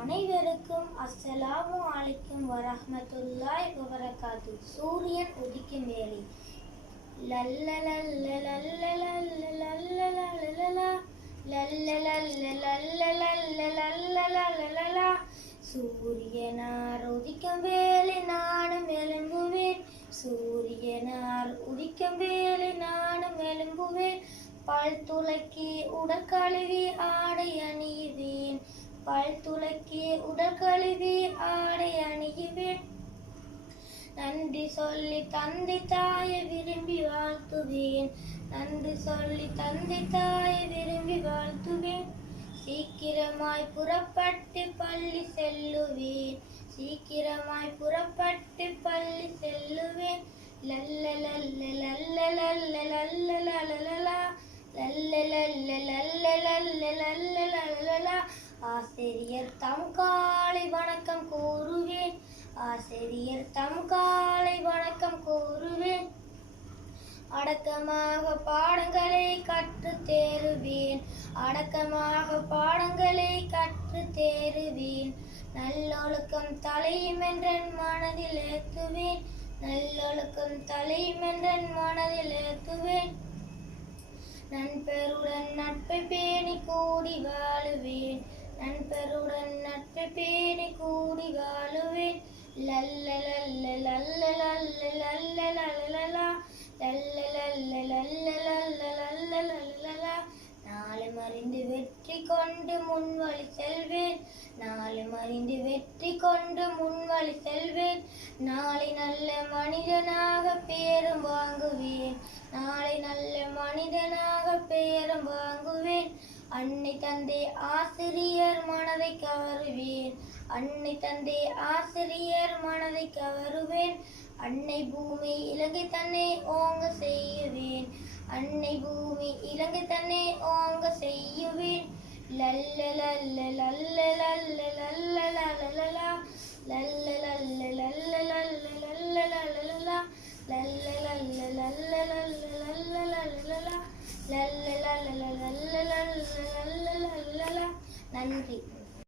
அனைவருக்கும் அஸ்ஸலாமு அலைக்கும் வரஹ்மத்துல்லாஹி வபரகாத்து. சூரியன் உதிக்கும் வேளை. சூரியனார் உதிக்கும் வேளை நானும் எழும்புவேன். சூரியனார் உதிக்கும் வேளை நானும் எழும்புவேன். பல் துலக்கி உடல் கழுவி ஆடை அணியுவேன். பல் துலக்கி உடல் கழுவி ஆடை அணியுவேன். நன்றி சொல்லி தந்தை தாயை விரும்பி வாழ்த்துவேன். நன்றி சொல்லி தந்தை தாயை விரும்பி வாழ்த்துவேன். சீக்கிரமாய் புறப்பட்டு பள்ளி செல்லுவேன். சீக்கிரமாய் புறப்பட்டு பள்ளி செல்லுவேன். லல்ல லல்ல லல்ல லல்ல லல்ல லலலலா லல்ல லல்ல லல்ல லல்ல லல்ல லலலலா. ஆசிரியர் தம் காலை வணக்கம் கூறுவேன். ஆசிரியர் தம் காலை வணக்கம் கூறுவேன். அடக்கமாக பாடங்களை கற்று தேறுவேன். அடக்கமாக பாடங்களை கற்று தேறுவேன். நல்லொழுக்கம் தலையும் என்றன் மனதில் ஏற்றுவேன். நல்லொழுக்கம் தலையும் என்றன் மனதில் ஏற்றுவேன். நண்பருடன் நட்பை பேணி கூடி வாழுவேன். நண்பருடன் நட்பை பேணி கூடி வாழுவேன். லல்ல லல்ல லல்ல லல்ல லல்ல லலலலா லல்ல லல்ல லல்ல லல்ல லல்ல லலலலா. நாளை மறிந்து வெற்றி கொண்டு முன்வழி செல்வேன். நாளை மறிந்து வெற்றி கொண்டு முன்வழி செல்வேன். நாளை நல்ல மனிதனாக பேரும் வாங்குவேன். நாளை நல்ல மனிதனாக பேரும் வாங்குவேன். அன்னை தந்தை ஆசிரியர் மனதை கவருவேன். அன்னை தந்தை ஆசிரியர் மனதை கவருவேன். அன்னை பூமி இலங்கை தன்னை ஓங்க செய்யுவேன். அன்னை பூமி இலங்கை தன்னை ஓங்க செய்யுவேன். லல்ல லல்ல லல்ல லல்ல லல்ல லலலலா லல்ல லல்ல லல்ல லல்ல லல்ல லலலலா லல்ல லல்ல லல்ல லல்ல லல்ல லலலலா லல்ல லல்ல லல்ல லல்ல லல்ல லலலலா. நன்றி.